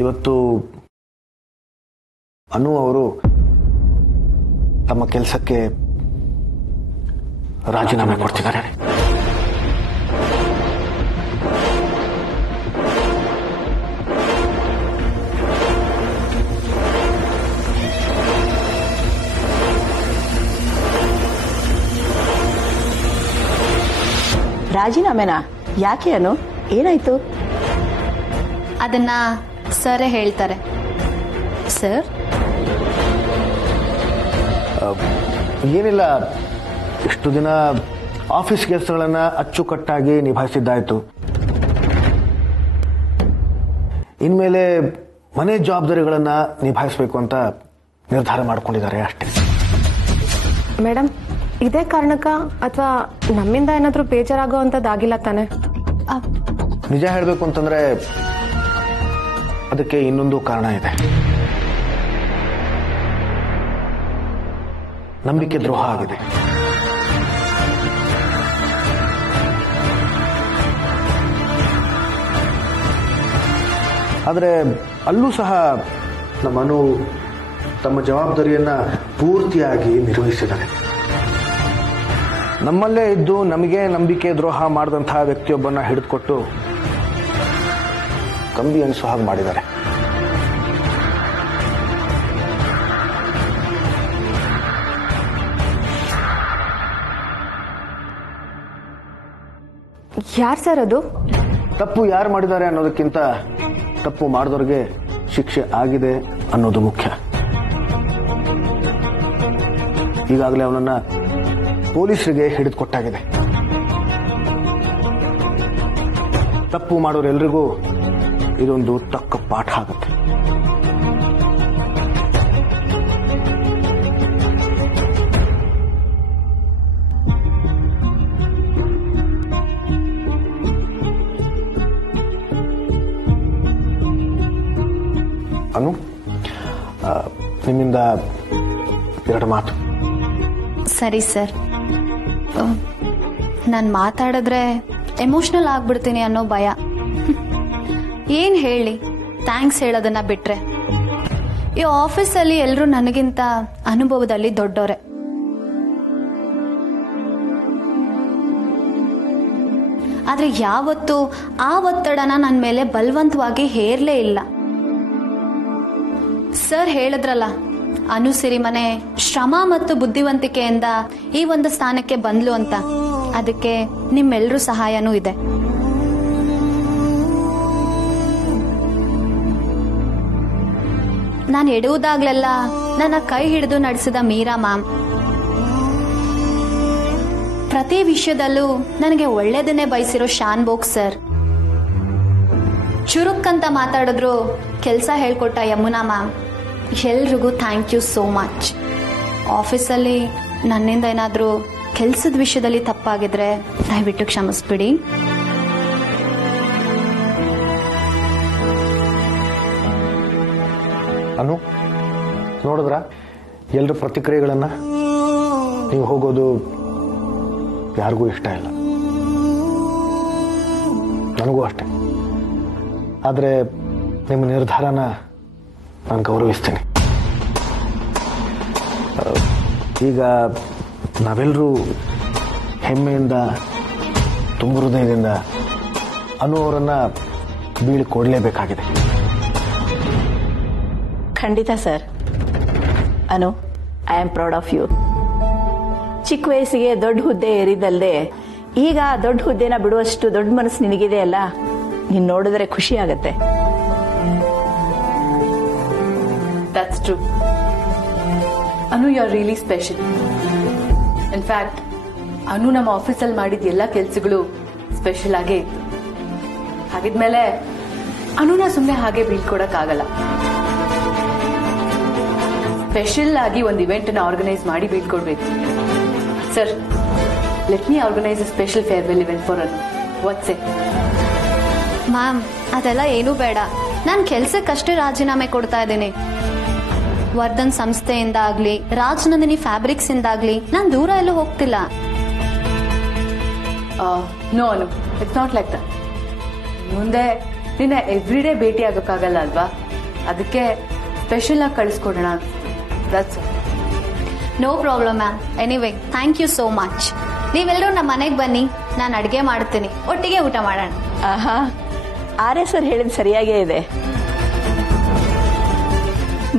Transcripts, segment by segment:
ಇವತ್ತು ಅನು ಅವರು ತಮ್ಮ ಕೆಲಸಕ್ಕೆ ರಾಜೀನಾಮೆ ಕೊಡ್ತಿದ್ದಾರೆ. ರಾಜೀನಾಮೆನಾ? ಯಾಕೆ ಅನು, ಏನಾಯ್ತು? ಅದನ್ನ ಸರ್ ಹೇಳ್ತಾರೆ. ಸರ್ ಏನಿಲ್ಲ, ಇಷ್ಟು ದಿನ ಆಫೀಸ್ ಕೆಲಸಗಳನ್ನ ಅಚ್ಚುಕಟ್ಟಾಗಿ ನಿಭಾಯಿಸಿದ್ದಾಯ್ತು. ಇನ್ಮೇಲೆ ಮನೆ ಜವಾಬ್ದಾರಿಗಳನ್ನ ನಿಭಾಯಿಸಬೇಕು ಅಂತ ನಿರ್ಧಾರ ಮಾಡ್ಕೊಂಡಿದ್ದಾರೆ ಅಷ್ಟೇ. ಮೇಡಮ್, ಇದೇ ಕಾರಣಕ್ಕ ಅಥವಾ ನಮ್ಮಿಂದ ಏನಾದ್ರೂ ಬೇಜಾರಾಗೋ ಅಂತದ್ದಾಗಿಲ್ಲ ತಾನೆ? ನಿಜ ಹೇಳಬೇಕು ಅಂತಂದ್ರೆ ಅದಕ್ಕೆ ಇನ್ನೊಂದು ಕಾರಣ ಇದೆ. ನಂಬಿಕೆ ದ್ರೋಹ ಆಗಿದೆ. ಆದರೆ ಅಲ್ಲೂ ಸಹ ನಮ್ಮನು ತಮ್ಮ ಜವಾಬ್ದಾರಿಯನ್ನ ಪೂರ್ತಿಯಾಗಿ ನಿರ್ವಹಿಸಿದ್ದಾರೆ. ನಮ್ಮಲ್ಲೇ ಇದ್ದು ನಮಗೆ ನಂಬಿಕೆ ದ್ರೋಹ ಮಾಡಿದಂತಹ ವ್ಯಕ್ತಿಯೊಬ್ಬನ್ನ ಹಿಡಿದುಕೊಟ್ಟು ಕಂಬಿ ಅನಿಸೋ ಹಾಗೆ ಮಾಡಿದ್ದಾರೆ. ಯಾರು ಸರ್ ಅದು? ತಪ್ಪು ಯಾರು ಮಾಡಿದ್ದಾರೆ ಅನ್ನೋದಕ್ಕಿಂತ ತಪ್ಪು ಮಾಡಿದವ್ರಿಗೆ ಶಿಕ್ಷೆ ಆಗಿದೆ ಅನ್ನೋದು ಮುಖ್ಯ. ಈಗಾಗಲೇ ಅವನನ್ನ ಪೊಲೀಸರಿಗೆ ಹಿಡಿದುಕೊಟ್ಟಾಗಿದೆ. ತಪ್ಪು ಮಾಡೋರೆಲ್ಲರಿಗೂ ಇದೊಂದು ತಕ್ಕ ಪಾಠ ಆಗುತ್ತೆ. ಅನು, ನಿಮ್ಮಿಂದ ಎರಡು ಮಾತು. ಸರಿ ಸರ್. ನಾನು ಮಾತಾಡಿದ್ರೆ ಎಮೋಷನಲ್ ಆಗ್ಬಿಡ್ತೀನಿ ಅನ್ನೋ ಭಯ. ಏನ್ ಹೇಳಿ, ಥ್ಯಾಂಕ್ಸ್ ಹೇಳೋದನ್ನ ಬಿಟ್ರೆ ಈ ಆಫೀಸಲ್ಲಿ ಎಲ್ಲರೂ ನನಗಿಂತ ಅನುಭವದಲ್ಲಿ ದೊಡ್ಡೋರೆ. ಆದ್ರೆ ಯಾವತ್ತೂ ಆ ಒತ್ತಡನ ನನ್ನ ಮೇಲೆ ಬಲವಂತವಾಗಿ ಹೇರ್ಲೇ ಇಲ್ಲ. ಸರ್ ಹೇಳಿದ್ರಲ್ಲ, ಅನು ಸಿರಿಮನೆ ಶ್ರಮ ಮತ್ತು ಬುದ್ಧಿವಂತಿಕೆಯಿಂದ ಈ ಒಂದು ಸ್ಥಾನಕ್ಕೆ ಬಂದ್ಲು ಅಂತ. ಅದಕ್ಕೆ ನಿಮ್ಮೆಲ್ಲರೂ ಸಹಾಯನೂ ಇದೆ. ನಾನು ಎಡುವುದಾಗ್ಲೆಲ್ಲ ನನ್ನ ಕೈ ಹಿಡಿದು ನಡೆಸಿದ ಮೀರಾ ಮ್ಯಾಮ್, ಪ್ರತಿ ವಿಷಯದಲ್ಲೂ ನನಗೆ ಒಳ್ಳೇದನ್ನೇ ಬಯಸಿರೋ ಶಾನ್ಭೋಗ್ ಸರ್, ಚುರುಕ್ಕಂತ ಮಾತಾಡಿದ್ರು ಕೆಲಸ ಹೇಳ್ಕೊಟ್ಟ ಯಮುನಾ ಮ್ಯಾಮ್, ಎಲ್ರಿಗೂ ಥ್ಯಾಂಕ್ ಯು ಸೋ ಮಚ್. ಆಫೀಸಲ್ಲಿ ನನ್ನಿಂದ ಏನಾದರೂ ಕೆಲಸದ ವಿಷಯದಲ್ಲಿ ತಪ್ಪಾಗಿದ್ರೆ ದಯವಿಟ್ಟು ಕ್ಷಮಿಸ್ಬಿಡಿ. ಅನು, ನೋಡಿದ್ರ ಎಲ್ಲರ ಪ್ರತಿಕ್ರಿಯೆಗಳನ್ನ? ನೀವು ಹೋಗೋದು ಯಾರಿಗೂ ಇಷ್ಟ ಇಲ್ಲ, ನನಗೂ ಅಷ್ಟೆ. ಆದರೆ ನಿಮ್ಮ ನಿರ್ಧಾರನ ನಾನು ಗೌರವಿಸ್ತೀನಿ. ಈಗ ನಾವೆಲ್ಲರೂ ಹೆಮ್ಮೆಯಿಂದ ತುಂಬ ಹೃದಯದಿಂದ ಅನು ಅವರನ್ನ ಬೀಳ್ಕೊಡ್ಲೇಬೇಕಾಗಿದೆ. ಖಂಡಿತ sir. Anu, I am proud of you. ಚಿಕ್ಕ ವಯಸ್ಸಿಗೆ ದೊಡ್ಡ ಹುದ್ದೆ ಏರಿದಲ್ಲದೆ ಈಗ ದೊಡ್ಡ ಹುದ್ದೆನ ಬಿಡುವಷ್ಟು ದೊಡ್ಡ ಮನಸ್ಸು ನಿನಗಿದೆ ಅಲ್ಲ, ನೀನ್ ನೋಡಿದ್ರೆ ಖುಷಿ ಆಗತ್ತೆ. That's true. Anu, you're really special. In fact, Anu ನಮ್ಮ ಆಫೀಸಲ್ಲಿ ಮಾಡಿದ ಎಲ್ಲ ಕೆಲಸಗಳು ಸ್ಪೆಷಲ್ ಆಗೇ ಇತ್ತು. ಹಾಗಿದ್ಮೇಲೆ ಅನುನ ಸುಮ್ಮನೆ ಹಾಗೆ ಬೀಳ್ಕೊಡಕ್ಕಾಗಲ್ಲ. ಸ್ಪೆಷಲ್ ಆಗಿ ಒಂದು ಇವೆಂಟ್ ಅನ್ನು ಆರ್ಗನೈಸ್ ಮಾಡಿ ಬೀಳ್ಕೊಡ್ಬೇಕು. Sir, let me organise a special farewell event for Anu. What's it? Ma'am, ಅದೆಲ್ಲ ಏನೂ ಬೇಡ. ನಾನು ಕೆಲಸಕ್ಕಷ್ಟೇ ರಾಜೀನಾಮೆ ಕೊಡ್ತಾ ಇದ್ದೀನಿ. ವರ್ಧನ್ ಸಂಸ್ಥೆಯಿಂದ ಆಗ್ಲಿ, ರಾಜನಂದಿನಿ ಫ್ಯಾಬ್ರಿಕ್ಸ್ ಇಂದಾಗ್ಲಿ ನಾನು ದೂರ ಎಲ್ಲೂ ಹೋಗ್ತಿಲ್ಲ. No Anu, it's not like that. ಮುಂದೆ ನಿನ್ನ ಎವ್ರಿ ಡೇ ಭೇಟಿ ಆಗೋಕ್ಕಾಗಲ್ಲ ಅಲ್ವಾ? ಅದಕ್ಕೆ ಸ್ಪೆಷಲ್ ಆಗಿ ಕಳಿಸ್ಕೊಡೋಣ. No problem ma'am. Anyway thank you so much. ನೀವೆಲ್ಲರೂ ನಮ್ಮ ಮನೆಗೆ ಬನ್ನಿ, ನಾನು ಅಡುಗೆ ಮಾಡ್ತೀನಿ, ಒಟ್ಟಿಗೆ ಊಟ ಮಾಡೋಣ. ಆಹಾ, ಆರ್ಯ ಸರ್ ಹೇಳಿದ್ ಸರಿಯಾಗೇ ಇದೆ.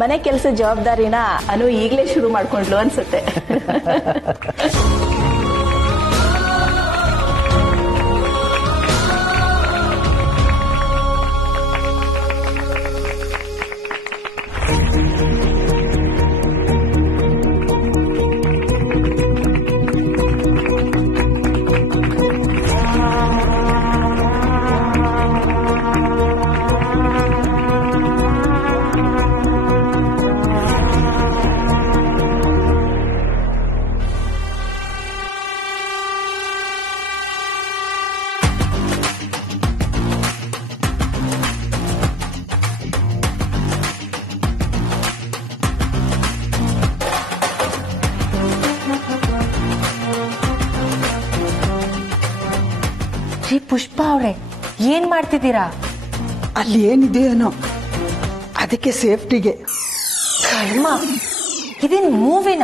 ಮನೆ ಕೆಲಸ ಜವಾಬ್ದಾರಿನ ಅನು ಈಗಲೇ ಶುರು ಮಾಡ್ಕೊಂಡ್ಲು ಅನ್ಸುತ್ತೆ. ರೀ ಪುಷ್ಪ ಅವ್ರೆ, ಏನ್ ಮಾಡ್ತಿದ್ದೀರಾ? ಅಲ್ಲಿ ಏನಿದೆ ಏನೋ, ಅದಕ್ಕೆ ಸೇಫ್ಟಿಗೆ. ಕರ್ಮ, ಇದೇನ್ ಮೂವಿನ?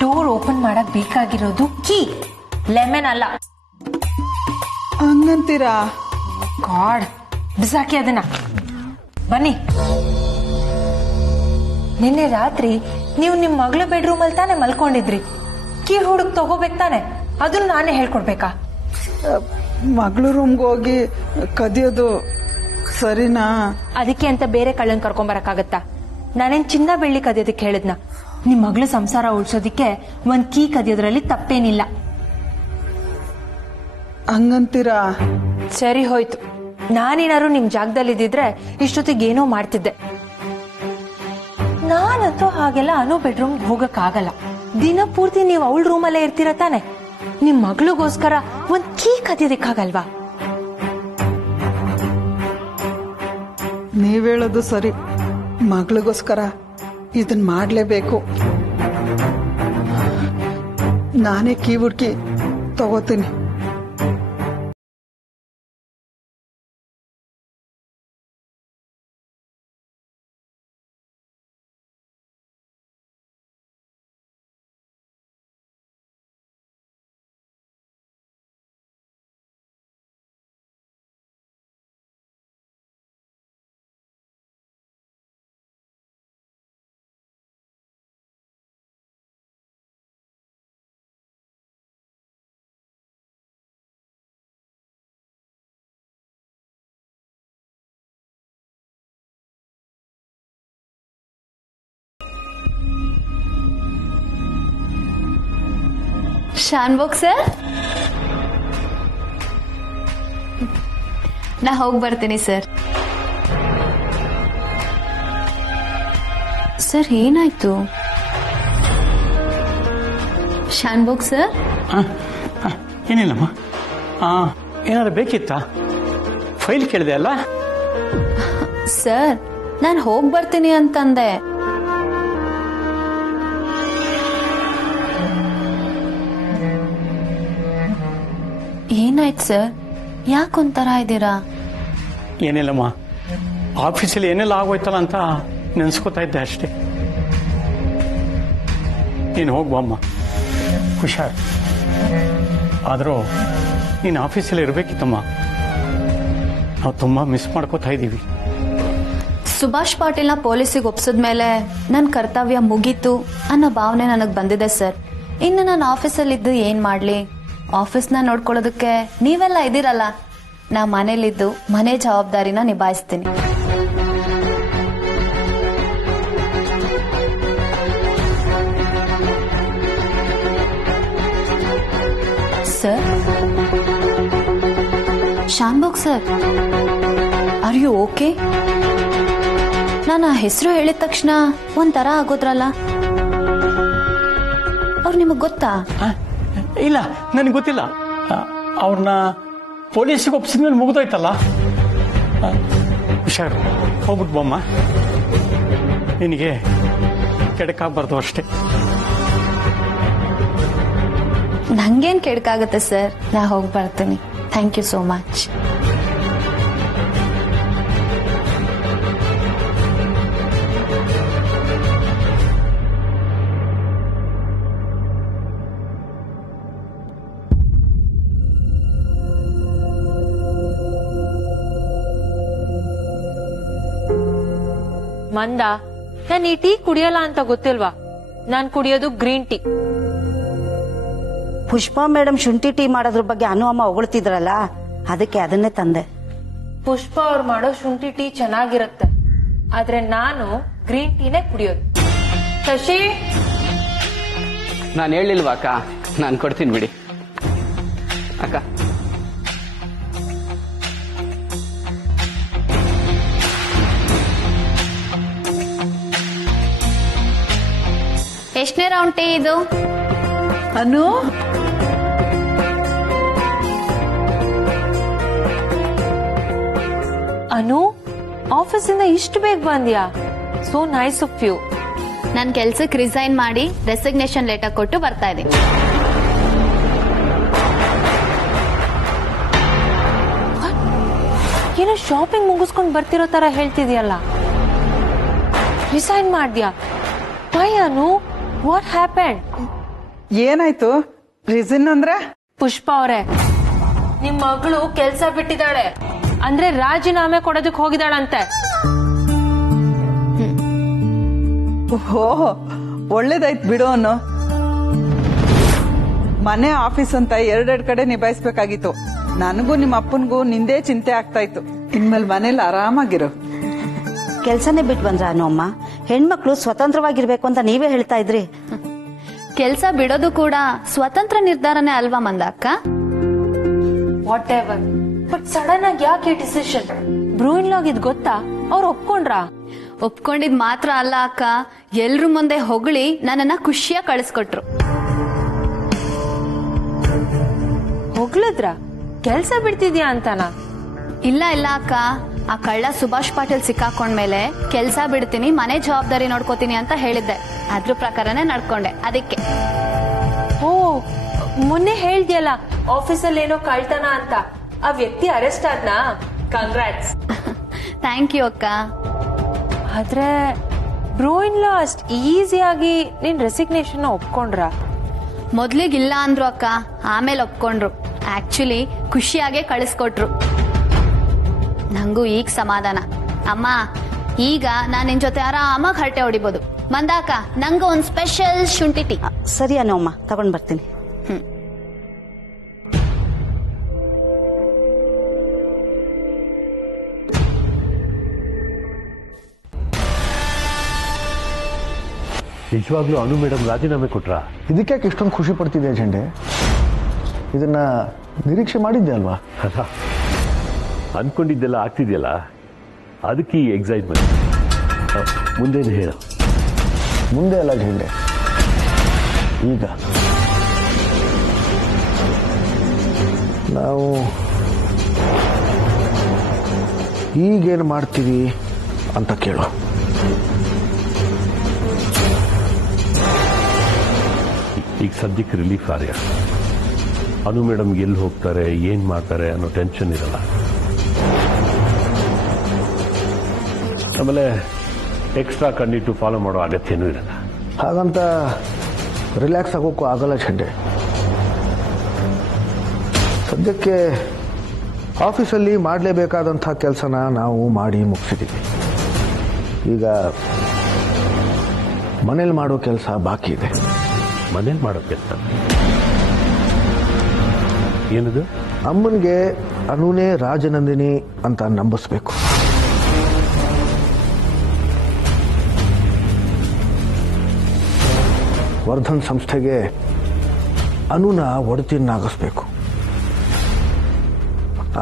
ಡೋರ್ ಓಪನ್ ಮಾಡಕ್ ಬೇಕಾಗಿರೋದು ಕೀ, ಲೆಮನ್ ಅಲ್ಲ. ಹಂಗಂತೀರಾ? ಗಾಡ್, ಬಿಸಾಕಿ ಅದನ್ನ. ಬನ್ನಿ. ನಿನ್ನೆ ರಾತ್ರಿ ನೀವು ನಿಮ್ ಮಗಳ ಬೆಡ್ರೂಮ್ ಅಲ್ಲಿ ತಾನೆ ಮಲ್ಕೊಂಡಿದ್ರಿ. ಕೀ ಹುಡುಕ್ ತಗೋಬೇಕು ತಾನೆ, ಅದನ್ನ ನಾನೇ ಹೇಳ್ಕೊಡ್ಬೇಕಾ? ಮಗಳು ರೂಮ್ಗೆ ಹೋಗಿ ಕದಿಯೋದು ಸರಿನಾ? ಅದಕ್ಕೆ ಅಂತ ಬೇರೆ ಕಳ್ಳನ್ ಕರ್ಕೊಂಬರಕ್ಕಾಗತ್ತಾ? ನಾನೇನ್ ಚಿನ್ನ ಬೆಳ್ಳಿ ಕದಿಯೋದಕ್ಕೆ ಹೇಳಿದ್ನ? ನಿಮ್ ಮಗಳ ಸಂಸಾರ ಉಳ್ಸೋದಿಕ್ಕೆ ಒಂದ್ ಕೀ ಕದಿಯೋದ್ರಲ್ಲಿ ತಪ್ಪೇನಿಲ್ಲ. ಹಂಗಂತೀರಾ? ಸರಿ ಹೋಯ್ತು. ನಾನೇನಾದ್ರು ನಿಮ್ ಜಾಗದಲ್ಲಿ ಇದ್ದಿದ್ರೆ ಇಷ್ಟೊತ್ತಿಗೆ ಏನೋ ಮಾಡ್ತಿದ್ದೆ. ನಾನಂತೂ ಹಾಗೆಲ್ಲ ಅನು ಬೆಡ್ರೂಮ್ಗೆ ಹೋಗಕ್ ಆಗಲ್ಲ. ದಿನ ಪೂರ್ತಿ ನೀವು ಅವಳ ರೂಮಲ್ಲೇ ಇರ್ತೀರ ತಾನೆ. ನಿಮ್ ಮಗಳಿಗೋಸ್ಕರ ಒಂದ್ ಕೀ ಕದಿಯೋದಕ್ಕಾಗಲ್ವಾ? ನೀವ್ ಹೇಳೋದು ಸರಿ, ಮಗಳಿಗೋಸ್ಕರ ಇದನ್ ಮಾಡ್ಲೇಬೇಕು. ನಾನೇ ಕೀ ಹುಡ್ಕಿ ತಗೋತೀನಿ. ಶಾನ್ಭೋಗ್ ಸರ್, ನಾ ಹೋಗಿ ಬರ್ತೀನಿ ಸರ್. ಸರ್ ಏನಾಯ್ತು? ಶಾನ್ಭೋಗ್ ಸರ್? ಏನಿಲ್ಲಮ್ಮ, ಏನಾದ್ರು ಬೇಕಿತ್ತಾ? ಫೈಲ್ ಕೇಳಿದೆ ಅಲ್ಲ? ಸರ್, ನಾನು ಹೋಗಿ ಬರ್ತೀನಿ ಅಂತಂದೆ. ಏನಾಯ್ತು ಸರ್, ಯಾಕೊಂಥರ ಇದ್ದೀರಾ? ಏನಿಲ್ಲಮ್ಮ, ಆಫೀಸಲ್ಲಿ ಏನೆಲ್ಲ ಆಗೋಯ್ತಲ್ಲ ಅಂತ ನೆನ್ಸ್ಕೊತಾ ಇದ್ದೆ ಅಷ್ಟೇ. ನೀನು ಹೋಗ್ಬಮ್ಮ, ಹುಷಾರ್. ಆದರೂ ನೀನು ಆಫೀಸಲ್ಲಿ ಇರಬೇಕಿತ್ತಮ್ಮ. ನಾವು ತುಂಬ ಮಿಸ್ ಮಾಡ್ಕೋತಾ ಇದ್ದೀವಿ. ಸುಭಾಷ್ ಪಾಟೀಲ್ನ ಪೊಲೀಸಿಗೆ ಒಪ್ಸಿದ್ಮೇಲೆ ನನ್ನ ಕರ್ತವ್ಯ ಮುಗೀತು ಅನ್ನೋ ಭಾವನೆ ನನಗೆ ಬಂದಿದೆ ಸರ್. ಇನ್ನು ನಾನು ಆಫೀಸಲ್ಲಿದ್ದು ಏನು ಮಾಡಲಿ? ಆಫೀಸ್ನ ನೋಡ್ಕೊಳ್ಳೋದಕ್ಕೆ ನೀವೆಲ್ಲ ಇದ್ದೀರಲ್ಲ. ನಾ ಮನೇಲಿದ್ದು ಮನೆ ಜವಾಬ್ದಾರಿನ ನಿಭಾಯಿಸ್ತೀನಿ. Sir, Shanbhog sir, are you okay? ನಾನು ಆ ಹೆಸರು ಹೇಳಿದ ತಕ್ಷಣ ಒಂಥರ ಆಗೋದ್ರಲ್ಲ, ಅವ್ರು ನಿಮಗೆ ಗೊತ್ತಾ? ಇಲ್ಲ, ನನಗೆ ಗೊತ್ತಿಲ್ಲ. ಅವ್ರನ್ನ ಪೊಲೀಸಿಗೆ ಒಪ್ಸಿದ್ಮೇಲೆ ಮುಗಿದೋಯ್ತಲ್ಲ. ಹುಷಾರ್, ಹೋಗ್ಬಿಟ್ಟು ಬಮ್ಮ. ನಿನಗೆ ಕೆಡಕಾಗಬಾರ್ದು ಅಷ್ಟೇ. ನಂಗೇನು ಕೆಡಕಾಗುತ್ತೆ ಸರ್, ನಾ ಹೋಗಿ ಬರ್ತೀನಿ. Thank you so much. ಮಂದ, ನಾನು ಈ ಟೀ ಕುಡಿಯಲ್ಲ ಅಂತ ಗೊತ್ತಿಲ್ವಾ? ನಾನ್ ಕುಡಿಯೋದು ಗ್ರೀನ್ ಟೀ. ಪುಷ್ಪಾ ಮೇಡಮ್ ಶುಂಠಿ ಟೀ ಮಾಡೋದ್ರ ಬಗ್ಗೆ ಅನು ಅಮ್ಮ ಹೊಗಳ್ತಿದ್ರಲ್ಲ, ಅದಕ್ಕೆ ಅದನ್ನೇ ತಂದೆ. ಪುಷ್ಪ ಅವ್ರು ಮಾಡೋ ಶುಂಠಿ ಟೀ ಚೆನ್ನಾಗಿರುತ್ತೆ, ಆದ್ರೆ ನಾನು ಗ್ರೀನ್ ಟೀನೇ ಕುಡಿಯೋದು. ಶಶಿ, ನಾನು ಹೇಳಿಲ್ವಾ ಅಕ್ಕ, ನಾನು ಕೊಡ್ತೀನಿ ಬಿಡಿ ಅಕ್ಕ. ಎಷ್ಟನೇ ರೌಂಡ್ ಟೀ ಇದು? ಅನು, ಅನು, ಆಫೀಸಿಂದ ಇಷ್ಟು ಬೇಗ ಬಂದ್ಯಾ? So nice of you. ನನ್ ಕೆಲ್ಸಕ್ಕೆ ರಿಸೈನ್ ಮಾಡಿ ರೆಸಿಗ್ನೇಷನ್ ಲೆಟರ್ ಕೊಟ್ಟು ಬರ್ತಾ ಇದ್ದೀನಿ. ಏನೋ ಶಾಪಿಂಗ್ ಮುಗಿಸ್ಕೊಂಡು ಬರ್ತಿರೋ ತರ ಹೇಳ್ತಿದ್ಯಲ್ಲ. ರಿಸೈನ್ ಮಾಡ್ದ್ಯಾ? ವೈ ಅನು? What happened? ಏನಾಯ್ತು? ರೀಸನ್ ಅಂದ್ರೆ? ಪುಷ್ಪ ಅವರೇ, ನಿಮ್ ಮಗಳು ಕೆಲ್ಸ ಬಿಟ್ಟಿದ್ದಾಳೆ, ಅಂದ್ರೆ ರಾಜೀನಾಮೆ ಕೊಡೋದಕ್ಕೆ ಹೋಗಿದ್ದಾಳಂತೆ. ಓಹೋ, ಒಳ್ಳೇದಾಯ್ತು ಬಿಡು ಅನ್ನೋ. ಮನೆ ಆಫೀಸ್ ಅಂತ ಎರಡೆರಡು ಕಡೆ ನಿಭಾಯಿಸ್ಬೇಕಾಗಿತ್ತು. ನನಗೂ ನಿಮ್ಮ ಅಪ್ಪನ್ಗೂ ನಿಂದೇ ಚಿಂತೆ ಆಗ್ತಾ ಇತ್ತು. ಇನ್ಮೇಲೆ ಮನೇಲಿ ಆರಾಮಾಗಿರು. ಕೆಲ್ಸನೇ ಬಿಟ್ಟು ಬಂದ್ರ ಅನು ಅಮ್ಮ? ಹೆಣ್ಮಕ್ಳು ಸ್ವತಂತ್ರವಾಗಿರ್ಬೇಕು ಅಂತ ನೀವೇ ಹೇಳ್ತಾ ಇದ್ರಿ. ಕೆಲ್ಸ ಬಿಡೋದು ಕೂಡ ಸ್ವತಂತ್ರ ನಿರ್ಧಾರನೇ ಅಲ್ವಾ ಮಂದಕ್ಕ? ವಾಟ್ ಎವರ್, ಬಟ್ ಸಡನ್ ಆಗಿ ಯಾಕೆ ಡಿಸಿಷನ್? ಬ್ರೂಯಿನ್ ಲಾಗ್ ಇದ್ ಗೊತ್ತಾ? ಅವ್ರು ಒಪ್ಕೊಂಡ್ರಾ? ಒಪ್ಕೊಂಡಿದ್ ಮಾತ್ರ ಅಲ್ಲ ಅಕ್ಕ, ಎಲ್ರು ಮುಂದೆ ಹೊಗಳಿ ನನ್ನನ್ನ ಖುಷಿಯಾಗಿ ಕಳಿಸ್ಕೊಟ್ರು. ಹೊಗ್ಲದ್ರ? ಕೆಲ್ಸ ಬಿಡ್ತಿದ್ಯಾ ಅಂತನಾ? ಇಲ್ಲ ಇಲ್ಲ ಅಕ್ಕ, ಆ ಕಳ್ಳ ಸುಭಾಷ್ ಪಾಟೀಲ್ ಸಿಕ್ಕಾಕೊಂಡ್ಮೇಲೆ ಕೆಲ್ಸ ಬಿಡ್ತೀನಿ, ಮನೆ ಜವಾಬ್ದಾರಿ ನೋಡ್ಕೋತೀನಿ ಅಂತ ಹೇಳಿದ್ದೆ. ಅದ್ರ ಪ್ರಕಾರನೇ ನಡ್ಕೊಂಡೆ. ಅದಕ್ಕೆ ಓ, ಮೊನ್ನೆ ಹೇಳ್ದ್ಯಲ್ಲ ಆಫೀಸಲ್ಲಿ ಏನೋ ಕಳ್ತನ ಅಂತ, ಆ ವ್ಯಕ್ತಿ ಅರೆಸ್ಟ್ ಆದ್ನಾ? ಕಂಗ್ರಾಟ್ಸ್. ಥ್ಯಾಂಕ್ ಯು ಅಕ್ಕ. ಆದ್ರೆ ಬ್ರೂಯಿನ್ ಲಾ ಅಷ್ಟ್ ಈಸಿಯಾಗಿ ನಿನ್ ರೆಸಿಗ್ನೇಷನ್ ಒಪ್ಕೊಂಡ್ರ? ಮೊದ್ಲಿಗಿಲ್ಲ ಅಂದ್ರು ಅಕ್ಕ, ಆಮೇಲೆ ಒಪ್ಕೊಂಡ್ರು. ಆಕ್ಚುಲಿ ಖುಷಿಯಾಗೆ ಕಳಿಸ್ಕೊಟ್ರು. ನಂಗೂ ಈಗ ಸಮಾಧಾನ. ಅಮ್ಮ, ಈಗ ನಾನ್ ನಿನ್ ಜೊತೆ ಆರಾಮಾಗಿ ಹರಟೆ ಹೊಡಿಬಹುದು. ಮಂದಾಕ, ನಂಗೂ ಒಂದ್ ಸ್ಪೆಷಲ್ ಶುಂಠಿ ಟೀ. ಸರಿ ಅನು ಅಮ್ಮ, ತಗೊಂಡ್ ಬರ್ತೀನಿ. ನಿಜವಾಗ್ಲೂ ಅನು ಮೇಡಮ್ ರಾಜೀನಾಮೆ ಕೊಟ್ರ? ಇದಕ್ಕೆ ಇಷ್ಟೊಂದು ಖುಷಿ ಪಡ್ತಿದ್ಯಾ ಜಂಡೆ? ಇದನ್ನ ನಿರೀಕ್ಷೆ ಮಾಡಿದ್ದೆ ಅಲ್ವಾ? ಅಲ್ಲ, ಅನ್ಕೊಂಡಿದ್ದೆಲ್ಲ ಆಗ್ತಿದೆಯಲ್ಲ, ಅದಕ್ಕೆ ಈ ಎಕ್ಸೈಟ್ಮೆಂಟ್. ಮುಂದೇನು ಹೇಳ? ಮುಂದೆ ಅಲ್ಲ ಜಂಡೆ, ಈಗ ನಾವು ಈಗೇನು ಮಾಡ್ತೀವಿ ಅಂತ ಕೇಳು. ಈಗ ಸದ್ಯಕ್ಕೆ ರಿಲೀಫ್ ಕಾರ್ಯ. ಅನು ಮೇಡಮ್ ಎಲ್ಲಿ ಹೋಗ್ತಾರೆ, ಏನ್ ಮಾಡ್ತಾರೆ ಅನ್ನೋ ಟೆನ್ಷನ್ ಇರಲ್ಲ. ಆಮೇಲೆ ಎಕ್ಸ್ಟ್ರಾ ಕಣ್ಣಿಟ್ಟು ಫಾಲೋ ಮಾಡೋ ಅಗತ್ಯನೂ ಇರಲ್ಲ. ಹಾಗಂತ ರಿಲ್ಯಾಕ್ಸ್ ಆಗೋಕ್ಕೂ ಆಗಲ್ಲ ಚಂಡೆ. ಸದ್ಯಕ್ಕೆ ಆಫೀಸಲ್ಲಿ ಮಾಡಲೇಬೇಕಾದಂಥ ಕೆಲಸನ ನಾವು ಮಾಡಿ ಮುಗಿಸಿದ್ದೀವಿ. ಈಗ ಮನೇಲಿ ಮಾಡೋ ಕೆಲಸ ಬಾಕಿ ಇದೆ. ಮನೇಲಿ ಮಾಡೋ ಕೆಲಸ ಏನದು? ಅಮ್ಮನಿಗೆ ಅನುನೇ ರಾಜನಂದಿನಿ ಅಂತ ನಂಬಿಸ್ಬೇಕು. ವರ್ಧನ್ ಸಂಸ್ಥೆಗೆ ಅನುನ ಒಡತಿಯನ್ನಾಗಿಸ್ಬೇಕು.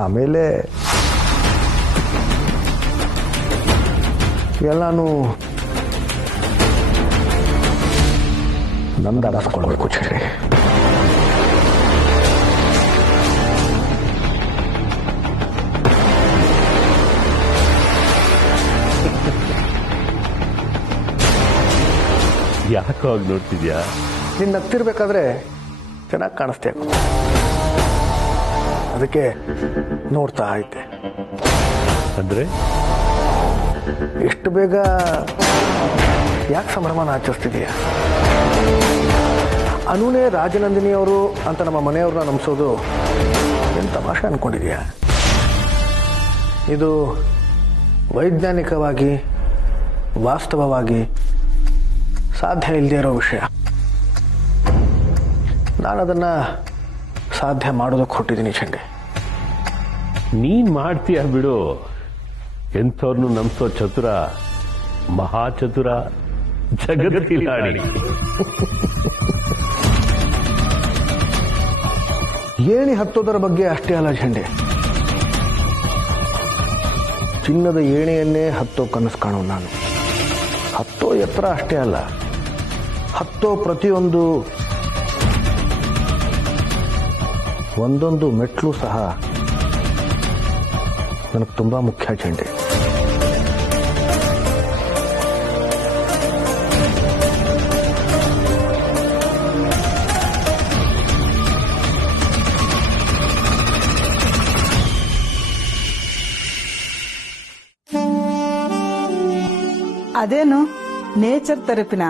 ಆಮೇಲೆ ಎಲ್ಲಾನು ನಂದಾಡಿಸ್ಕೊಳ್ಬೇಕು ಚಳಿ. ಯಾಕೋ ಆಗಿ ನೋಡ್ತಿದ್ಯಾ? ನೀನು ನಗ್ತಿರ್ಬೇಕಾದ್ರೆ ಚೆನ್ನಾಗಿ ಕಾಣಿಸ್ತೀಯ, ಅದಕ್ಕೆ ನೋಡ್ತಾ ಇದ್ದೆ. ಅಂದ್ರೆ ಎಷ್ಟು ಬೇಗ ಯಾಕೆ ಸಂಭ್ರಮನ ಆಚರಿಸ್ತಿದೀಯ? ಅನುನೇ ರಾಜನಂದಿನಿಯವರು ಅಂತ ನಮ್ಮ ಮನೆಯವ್ರನ್ನ ನಂಬಿಸೋದು ಏನು ತಮಾಷೆ ಅನ್ಕೊಂಡಿದೀಯ? ಇದು ವೈಜ್ಞಾನಿಕವಾಗಿ ವಾಸ್ತವವಾಗಿ ಸಾಧ್ಯ ಇಲ್ಲದೆ ಇರೋ ವಿಷಯ. ನಾನು ಅದನ್ನು ಸಾಧ್ಯ ಮಾಡೋದಕ್ಕೆ ಹೊಟ್ಟಿದ್ದೀನಿ ಚಂಡೆ. ನೀನ್ ಮಾಡ್ತೀಯ ಬಿಡು. ಎಂಥವ್ರನ್ನು ನಂಬಿಸೋ ಚತುರ, ಮಹಾಚತುರ, ಜಗತ್ತಿಲಾಡಿ. ಏಣಿ ಹತ್ತೋದರ ಬಗ್ಗೆ ಅಷ್ಟೇ ಅಲ್ಲ ಝಂಡೆ, ಚಿನ್ನದ ಏಣಿಯನ್ನೇ ಹತ್ತೋ ಕನಸು ಕಾಣೋ ನಾನು. ಹತ್ತೋ ಎತ್ತರ ಅಷ್ಟೇ ಅಲ್ಲ, ಹತ್ತೋ ಪ್ರತಿಯೊಂದು ಒಂದೊಂದು ಮೆಟ್ಲು ಸಹ ನನಗೆ ತುಂಬಾ ಮುಖ್ಯ ಝಂಡೆ. ಅದೇನು ನೇಚರ್ ಥೆರಪಿನ?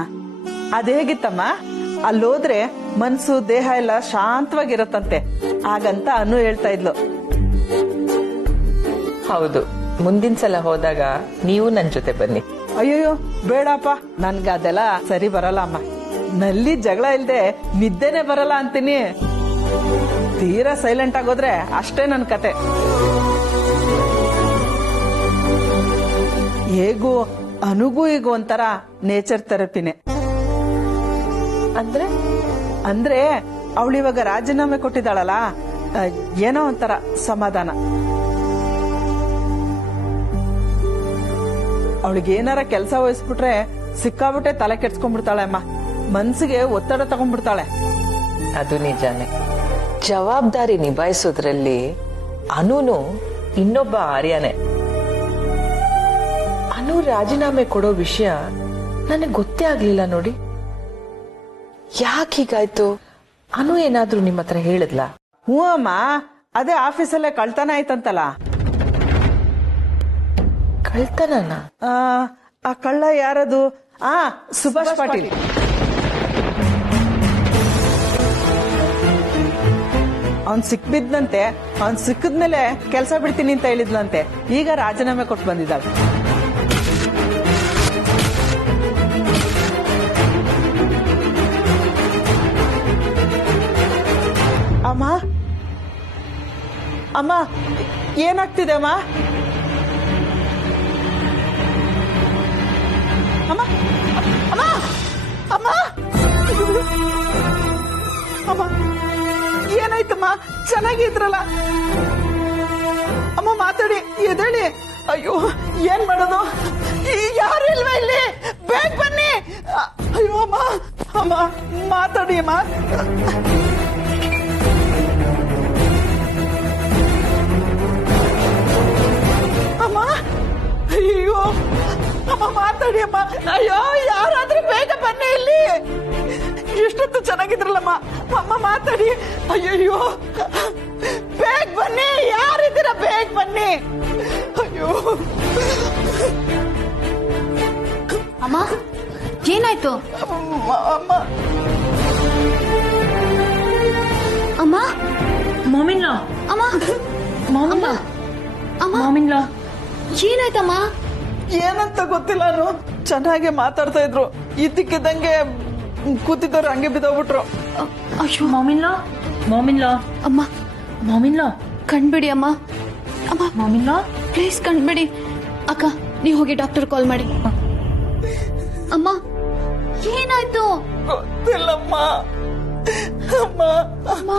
ಅದೇಗಿತ್ತಮ್ಮ? ಅಲ್ಲೋದ್ರೆ ಮನ್ಸು ದೇಹ ಎಲ್ಲ ಶಾಂತವಾಗಿರತ್ತಂತೆ, ಹಾಗಂತ ಅನು ಹೇಳ್ತಾ ಇದ್ಲು. ಹೌದು, ಮುಂದಿನ ಸಲ ಹೋದಾಗ ನೀವು ನನ್ ಜೊತೆ ಬನ್ನಿ. ಅಯ್ಯಯ್ಯೋ ಬೇಡಪ್ಪ, ನನ್ಗ ಅದೆಲ್ಲ ಸರಿ ಬರಲ್ಲ ಅಮ್ಮ. ನಲ್ಲಿ ಜಗಳ ಇಲ್ದೆ ನಿದ್ದೆನೆ ಬರಲ್ಲ ಅಂತೀನಿ. ತೀರಾ ಸೈಲೆಂಟ್ ಆಗೋದ್ರೆ ಅಷ್ಟೇ ನನ್ ಕತೆ. ಹೇಗೂ ಅನುಗೂ ಈಗ ಒಂಥರ ನೇಚರ್ ಥೆರಪಿನೇ. ಅಂದ್ರೆ ಅವಳಿವಾಗ ರಾಜೀನಾಮೆ ಕೊಟ್ಟಿದ್ದಾಳಲ್ಲ, ಏನೋ ಒಂಥರ ಸಮಾಧಾನ. ಅವಳಿಗೆ ಏನಾರ ಕೆಲಸ ವಹಿಸ್ಬಿಟ್ರೆ ಸಿಕ್ಕಾಬಿಟ್ಟೆ ತಲೆ ಕೆಡ್ಸ್ಕೊಂಡ್ಬಿಡ್ತಾಳೆ ಅಮ್ಮ. ಮನ್ಸಿಗೆ ಒತ್ತಡ ತಗೊಂಡ್ಬಿಡ್ತಾಳೆ. ಅದು ನಿಜಾನೇ. ಜವಾಬ್ದಾರಿ ನಿಭಾಯಿಸೋದ್ರಲ್ಲಿ ಅನುನು ಇನ್ನೊಬ್ಬ ಆರ್ಯನೇ. ಅನು ರಾಜೀನಾಮೆ ಕೊಡೋ ವಿಷಯ ನನಗೆ ಗೊತ್ತೇ ಆಗ್ಲಿಲ್ಲ ನೋಡಿ. ಯಾಕೆ ಹೀಗಾಯ್ತು? ಅನು ಏನಾದ್ರೂ ನಿಮ್ಮ ಹತ್ರ ಹೇಳಿದ್ಲ? ಹ್ಞೂ ಅಮ್ಮ, ಅದೇ ಆಫೀಸಲ್ಲೇ ಕಳ್ತನ ಆಯ್ತಂತಲ್ಲ. ಕಳ್ತನನ? ಆ ಕಳ್ಳ ಯಾರದು? ಸುಭಾಷ್ ಪಾಟೀಲ್. ಅವ್ನ್ ಸಿಕ್ಬಿದ್ನಂತೆ. ಅವ್ನ್ ಸಿಕ್ಕಿದ್ಮೇಲೆ ಕೆಲ್ಸ ಬಿಡ್ತೀನಿ ಅಂತ ಹೇಳಿದ್ಲಂತೆ. ಈಗ ರಾಜೀನಾಮೆ ಕೊಟ್ಟು ಬಂದಿದ್ದಾಳೆ. ಅಮ್ಮ ಅಮ್ಮ ಏನಾಗ್ತಿದೆ ಅಮ್ಮ? ಅಮ್ಮ ಅಮ್ಮ ಅಮ್ಮ ಅಮ್ಮ ಏನಾಯ್ತಮ್ಮ? ಚೆನ್ನಾಗಿದ್ರಲ್ಲ ಅಮ್ಮ, ಮಾತಾಡಿ, ಎದ್ದೇಳಿ. ಅಯ್ಯೋ ಏನ್ ಮಾಡೋದು? ಯಾರು ಇಲ್ವಾ ಇಲ್ಲಿ? ಬೇಗ ಬನ್ನಿ. ಅಯ್ಯೋ ಅಮ್ಮ ಅಮ್ಮ ಮಾತಾಡಿ ಅಮ್ಮ. ಅಮ್ಮ ಅಯ್ಯೋ ಅಮ್ಮ ಮಾತಾಡಿ ಅಮ್ಮ. ಅಯ್ಯೋ ಯಾರಾದ್ರೂ ಬೇಗ ಬನ್ನಿ ಇಲ್ಲಿ. ಎಷ್ಟೊತ್ತು ಚೆನ್ನಾಗಿದ್ರಲ್ಲಮ್ಮ. ಅಮ್ಮ ಮಾತಾಡಿ. ಅಯ್ಯಯ್ಯೋ ಬೇಗ ಬನ್ನಿ, ಯಾರಿದ್ದೀರ ಬೇಗ ಬನ್ನಿ. ಅಯ್ಯೋ ಅಮ್ಮ ಏನಾಯ್ತು? ಅಮ್ಮ ಅಮ್ಮ ಮಾಮಿನ್ಲಾ, ಅಮ್ಮ ಮಾಮಿನ್ಲಾ, ಅಮ್ಮ ಮಾಮಿನ್ಲಾ, ಏನಾಯ್ತಮ್ಮ? ಏನಂತ ಗೊತ್ತಿಲ್ಲ. ಚೆನ್ನಾಗೆ ಮಾತಾಡ್ತಾ ಇದ್ರು, ಇದ್ದಕ್ಕಿದ್ದಂಗೆ ಕೂತಿದ್ದವ್ರು ಹಂಗೆ ಬಿದ್ದೋಗ್ಬಿಟ್ರು. ಅಯ್ಯೋ ಮಾಮಿನ್ಲಾ, ಮಾಮಿನ್ಲಾ, ಅಮ್ಮ ಮಾಮಿನ್ಲಾ, ಕಣ್ಬಿಡಿ ಅಮ್ಮ. ಅಮ್ಮ ಮಾಮಿನ್ಲಾ ಪ್ಲೀಸ್ ಕಣ್ಬಿಡಿ. ಅಕ್ಕ ನೀವು ಹೋಗಿ ಡಾಕ್ಟರ್ ಕಾಲ್ ಮಾಡಿ. ಅಮ್ಮ ಏನಾಯ್ತು? ಗೊತ್ತಿಲ್ಲಮ್ಮ. ಅಮ್ಮ ಅಮ್ಮ